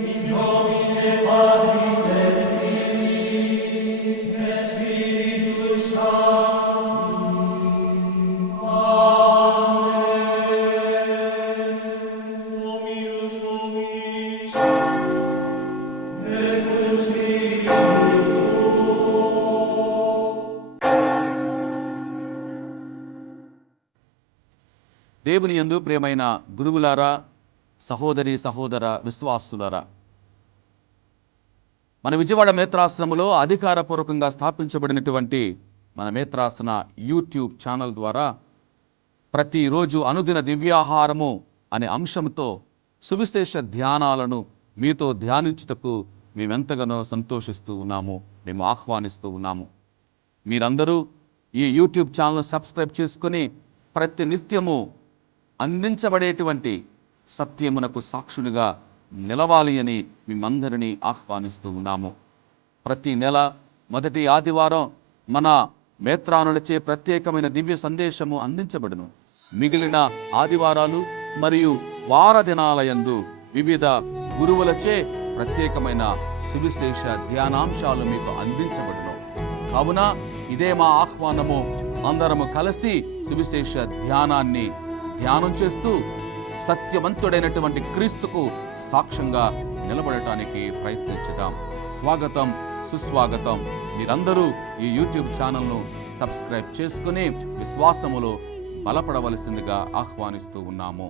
In nomine Patris et Filii et Spiritus Sancti. Amen. Dominus vobis. Et cum spiritu దేవుని యందు ప్రియమైన గురువులారా, సహోదరి సహోదర విశ్వాసులారా, మన విజయవాడ మేత్రాసనములో అధికారపూర్వకంగా స్థాపించబడినటువంటి మన మేత్రాసన యూట్యూబ్ ఛానల్ ద్వారా ప్రతిరోజు అనుదిన దివ్యాహారము అనే అంశంతో సువిశేష ధ్యానాలను మీతో ధ్యానించుటకు మేమెంతగానో సంతోషిస్తూ ఉన్నాము, మేము ఆహ్వానిస్తూ ఉన్నాము. మీరందరూ ఈ యూట్యూబ్ ఛానల్ సబ్స్క్రైబ్ చేసుకొని ప్రతి నిత్యము అందించబడేటువంటి సత్యమునకు సాక్షులుగా నిలవాలి అని మేమందరినీ ఆహ్వానిస్తూ ఉన్నాము. ప్రతి నెల మొదటి ఆదివారం మన మేత్రానులచే ప్రత్యేకమైన దివ్య సందేశము అందించబడును. మిగిలిన ఆదివారాలు మరియు వార దినాలయందు వివిధ గురువులచే ప్రత్యేకమైన సువిశేష ధ్యానాంశాలు మీకు అందించబడును. కావున ఇదే మా ఆహ్వానము, అందరము కలిసి సువిశేష ధ్యానాన్ని ధ్యానం చేస్తూ సత్యవంతుడైనటువంటి క్రీస్తుకు సాక్ష్యంగా నిలబడటానికి ప్రయత్నించుదాం. స్వాగతం, సుస్వాగతం. మీరందరూ ఈ యూట్యూబ్ ఛానల్ను సబ్స్క్రైబ్ చేసుకుని విశ్వాసములో బలపడవలసిందిగా ఆహ్వానిస్తూ ఉన్నాము.